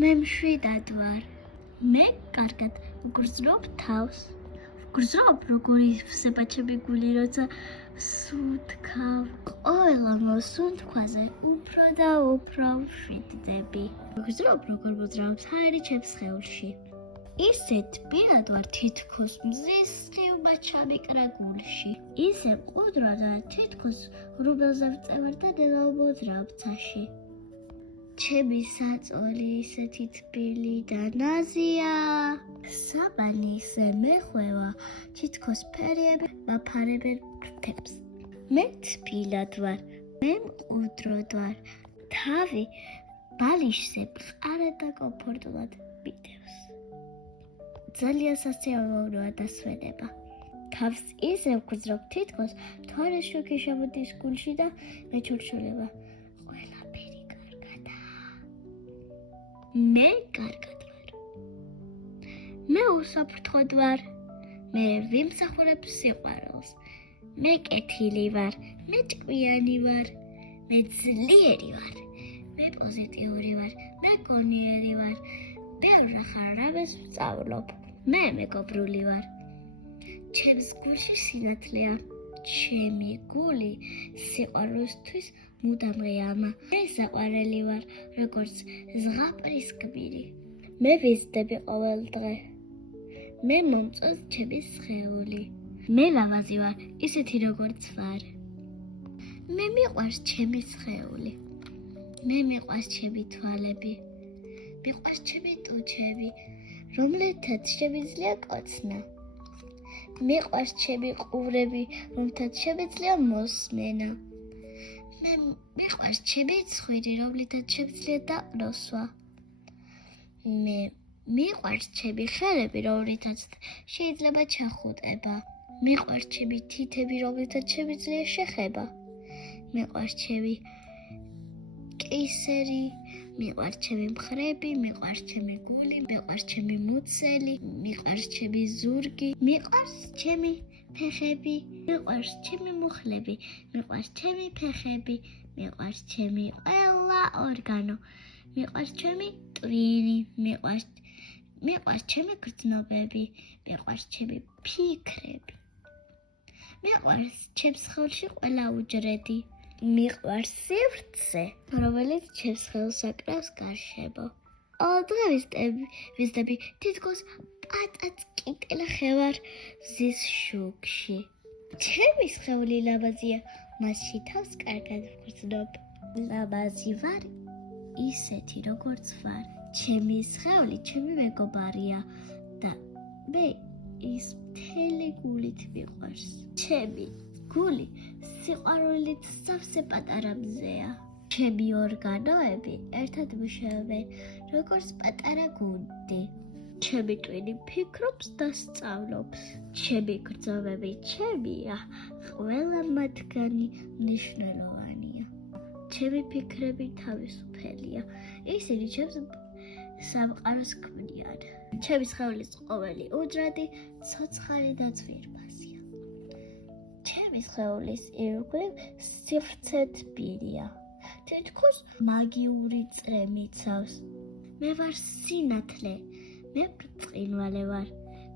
მე მშვიდად ვარ. მე კარგად ვგრძნობ თავს. ვგრძნობ როგორი სებაჩები გული როცა სუნთქავ. ყველა მოსუნთქვაზე უფრო და უფრო ვშვიდდები. ვგრძნობ როგორ მოძრაობს ჰაერი ჩემს სხეულში. ისეთ პირად ვარ თითქოს მზის სხივმა ჩამიკრა გულში. ისე მყუდრო და თითქოს რუბელზე ვწევარ და ნელა მოძრავ ცაში. ჩემი საწოლი ისეთი თბილი და ნაზია. საბანი ისე მეხვევა, თითქოს ფერიები მაფარებენ ფრთებს. მე თბილად ვარ, მე მყუდროდ ვარ. თავი ბალიშზე მყარად და კომფორტულად მიდევს. ძალიან სასიამოვნოა დასვენება. თავს ისე ვგრძნობ თითქოს მთვარის შუქი შემოდის გულში და მეჩურჩულება. ყველაფერი კარგადაა. მე კარგად ვარ. მე უსაფრთხოდ ვარ. მე ვიმსახურებ სიყვარულს. მე კეთილი ვარ. მე ჭკვიანი ვარ. მე ძლიერი ვარ. მე პოზიტიური ვარ. მე გონიერი ვარ. ბევრ ახალ ვსწავლობ. მე მეგობრული ვარ. ჩემს გულში სინათლეა. ჩემი გული სიყვარულისთვის მუდამ ღიამა. მე საყვარელი ვარ, როგორც ზღაპრის გმირი. მე ვიზრდები ყოველ დღე. მე მომწონს ჩემი სხეული. მე ლამაზი ვარ, ისეთი როგორც ვარ. მე მიყვარს ჩემი სხეული. მე მიყვარს ჩემი თვალები. მიყვარს ჩემი ტუჩები, რომლითაც შემიძლია კოცნა. მიყვარს ჩემი ყურები, რომლითაც შემიძლია მოსმენა. მიყვარს ჩემი ცხვირი, რომლითაც შემიძლია დაყროსვა. მიყვარს ჩემი ხელები, რომლითაც შეიძლება ჩახუტება. მიყვარს ჩემი თითები, რომლითაც შემიძლია შეხება. მიყვარს ჩემი კისერი, მიყვარს ჩემი მხრები, მიყვარს ჩემი გული, მიყვარს ჩემი მუცელი, მიყვარს ჩემი ზურგი, მიყვარს ჩემი ფეხები, მიყვარს ჩემი მუხლები, მიყვარს ჩემი ფეხები, მიყვარს ჩემი ყველა ორგანო, მიყვარს ჩემი ტვინი, მიყვარს ჩემი გრძნობები, მიყვარს ჩემი ფიქრები. მიყვარს ჩემს სხეულში ყველა უჯრედი. მიყვარს სივრცე, რომელიც ჩემს სხეულს აკრავს გარშემო. დღე ვიზრდები თითქოს პატაწკიტელა ხევარ მზის შუქში. ჩემი სხეული ლამაზია, მასში თავს კარგად ვგრძნობ. ლამაზი ვარ ისეთი როგორც ვარ. ჩემი სხეული ჩემი მეგობარია და მე ის მთელი გულით მიყვარს. ჩემი გული სიყვარულით სავსე პატარა მზეა. ჩემი ორგანოები ერთად მუშაობენ, როგორც პატარა გუნდი. ჩემი ტვინი ფიქრობს და სწავლობს. ჩემი გრძნობები ჩემია, ყველა მათგანი მნიშვნელოვანია. ჩემი ფიქრები თავისუფლია. ისინი ჩემს სამყაროს ქმნიან. ჩემი სხეულის ყოველი უჯრედი ცოცხალი და ძვირფასია. ჩემი სხეულის ირგვლივ სივრცე თბილია. თითქოს მაგიური წრე მიცავს. მე ვარ სინათლე. მე ბრწყინვალე ვარ.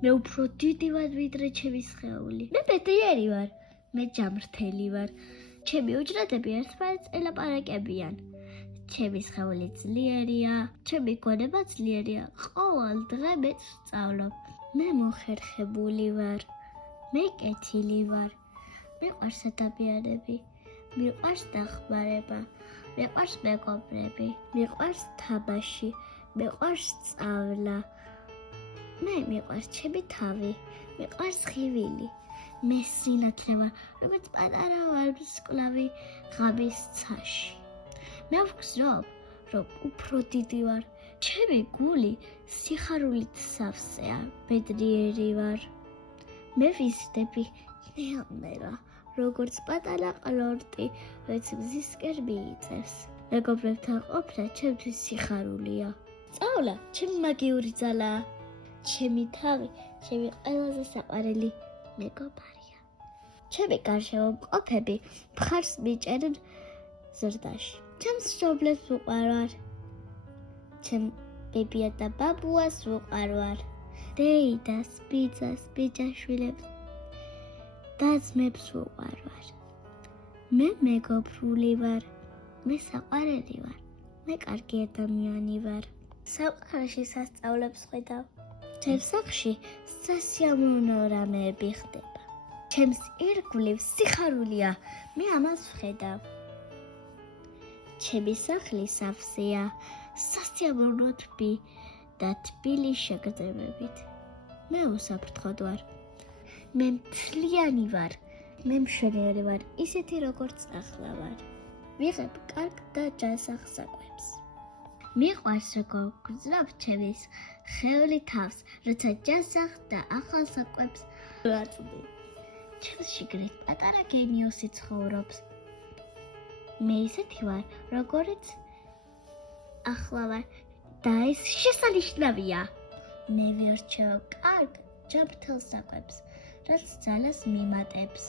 მე უფრო დიდი ვარ ვიდრე ჩემი სხეული. მე ბედნიერი ვარ. მე ჯამრთელი ვარ. ჩემი უჯრედები ერთმანეთს ელაპარაკებიან. ჩემი სხეული ძლიერია. ჩემი გონება ძლიერია. ყოველ დღე მე ვსწავლობ. მე მოხერხებული ვარ. მე კეთილი ვარ. მიყვარს ადამიანები, მიყვარს დახმარება, მიყვარს მეგობრები, მიყვარს თამაში, მიყვარს სწავლა. მე მიყვარს ჩემი თავი, მიყვარს ხივილი. მე სინათლე ვარ, როგორც პატარა ვარსკვლავი ღამის ცაში. მე ვგრძნობ, რომ უფრო დიდი ვარ. ჩემი გული სიხარულით სავსეა, ბედნიერი ვარ. მე ვიზრდები ნელ-ნელა, როგორც პატარა ყლორტი, რაც მზისკენ მიიწევს. მეგობრებთან ყოფნა ჩემთვის სიხარულია. სწავლა ჩემი მაგიური ძალაა. ჩემი თავი, ჩემი ყველაზე საყვარელი მეგობარია. ჩემი გარშემო მყოფები მხარს მიჭერენ ზრდაში. ჩემს მშობლებს ვუყვარვარ. ჩემ ბებია და ბაბუას ვუყარვარ. დეიდას, ბიძას, ბიძაშვილებს და ძმებს ვუყარვარ. მე მეგობრული ვარ, მე საყვარელი ვარ, მე კარგი ადამიანი ვარ. სამყაროში სასწაულებს ხედავ. ჩემს სახლში სასიამოვნო რამეები ხდება. ჩემს ირგვლივ სიხარულია, მე ამას ვხედავ. ჩემი სახლი სავსეა, სასიამოვნო თბი და თბილი შეგრძნებით. მე უსაფრთხოდ ვარ. მე მთლიანი ვარ, მე მშვენიერი ვარ, ისეთი როგორც ახლა ვარ. ვიღებ კარგ და ჯანსაღ საკვებს. მიყვარს როგორ გრძნობ ჩემის ხეული თავს, როცა ჯანსაღ და ახალ საკვებს ვაწვდი. ჩემს შიგნით პატარა გენიოსი ცხოვრობს. მე ისეთი ვარ, როგორიც ახლა ვარ და ეს შესანიშნავია. მე ვერჩევ კარგ ჯანმრთელ საკვებს, რაც ძალას მიმატებს.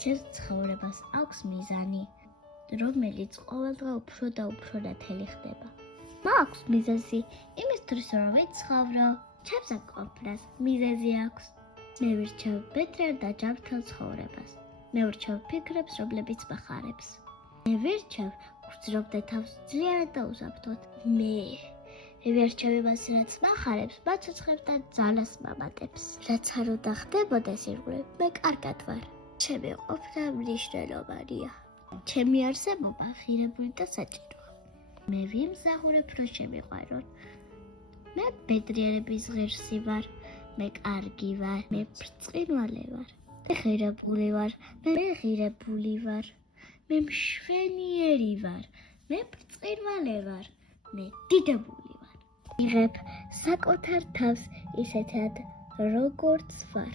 ჩემს ცხოვრებას აქვს მიზანი, რომელიც ყოველდღე უფრო და უფრო ნათელი ხდება. მაქვს მიზეზი იმისთვის, რომ ვიცხოვრო. ჩემს აკომფლას მიზეზი აქვს. მე ვირჩევ ბედრიერ და ჯანმრთელ ცხოვრებას. მე ვირჩევ ფიქრებს, რომლებიც მახარებს. მე ვირჩევ გრძნობდე თავს ძლიერად და უსაფრთხოდ. მე ვირჩევ იმას, რაც მახარებს, მაცოცხლებს და ძალას მამატებს. რაც არ უნდა ხდებოდეს ირგვლივ, მე კარგად ვარ. ჩემი ყოფნა მნიშვნელოვანია. ჩემი არსებობა ღირებული და საჭიროა. მე ვიმსახურებ, რომ შემიყვარონ. მე ბედრიერების ღირსი ვარ, მე კარგი ვარ, მე ბრწყინვალე ვარ. მე ღირებული ვარ, მე ღირებული ვარ. მე მშვენიერი ვარ, მე ბრწყინვალე ვარ, მე დიდებული ვარ. ვიღებ საკუთარ თავს ისეთად, როგორც ვარ.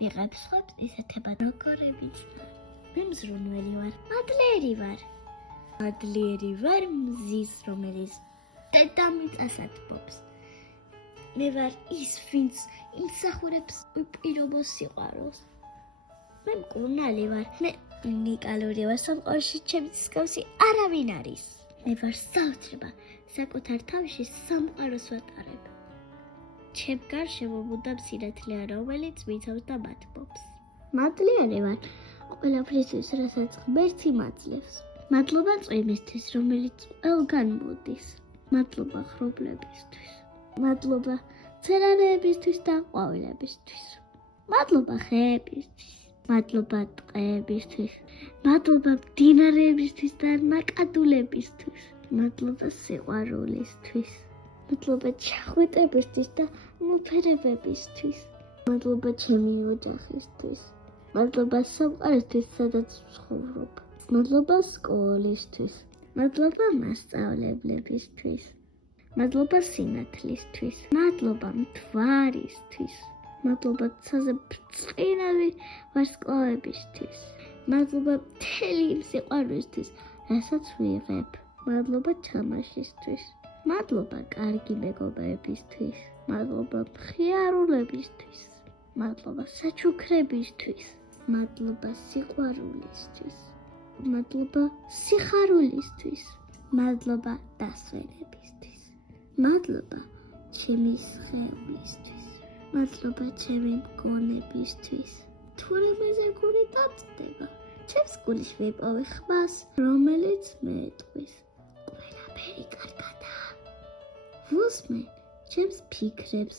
ვიღებ სხვებს ისეთებად, როგორებიც ვარ. მე მზრუნველი ვარ, მადლიერი ვარ. მადლიერი ვარ მზის, რომელიც დედამიწას ათბობს. მე ვარ ის, ვინც იმსახურებს უპირობო სიყვარულს. მე მკურნალი ვარ, მე უნიკალური ვარ, სამყაროში ჩემს მსგავსი არავინ არის. მე ვარ საოცრება, საკუთარ თავში სამყაროს ვატარებ. ჩემ გარშემო მუდამ სინათლეა, რომელიც მიცავს და მათბობს. მადლიერი ვარ ყველაფრისთვის, რასაც ღმერთი მაძლევს. მადლობა წვიმისთვის, რომელიც ყველგან მოდის. მადლობა ხრობლებისთვის. მადლობა ცერანეებისთვის და ყვავილებისთვის. მადლობა ხეებისთვის. მადლობა ტყეებისთვის. მადლობა მდინარეებისთვის და ნაკადულებისთვის. მადლობა სიყვარულისთვის. მადლობა ჩახვიტებისთვის და მოფერებებისთვის. მადლობა ჩემი ოჯახისთვის. მადლობა სამყაროსთვის, სადაც ვცხოვრობ. მადლობა სკოლისთვის. მადლობა მასწავლებლებისთვის. მადლობა სინათლისთვის. მადლობა მთვარისთვის. მადლობა ცაზე ბრწყინვალე ვარსკვლავებისთვის. მადლობა მთელი იმ სიყვარულისთვის, რასაც ვიღებ. მადლობა თამაშისთვის. მადლობა კარგი მეგობრებისთვის. მადლობა მხიარულებისთვის. მადლობა საჩუქრებისთვის. მადლობა სიყვარულისთვის. მადლობა სიხარულისთვის. მადლობა დასვენებისთვის. მადლობა ჩემი სხეულისთვის. მადლობა ჩემი მგონებისთვის. თუ რამეზე გული დაწდება, ჩემს გულში ვიპოვე ხმას, რომელიც მეეტყვის. ყველაფერი კარგადაა. ვუსმენ ჩემს ფიქრებს.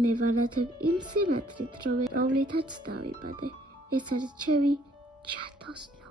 მე ვანათებ იმ სინათლით, რომლითაც დავიბადე. ეს არის ჩემი ჩათოსნო.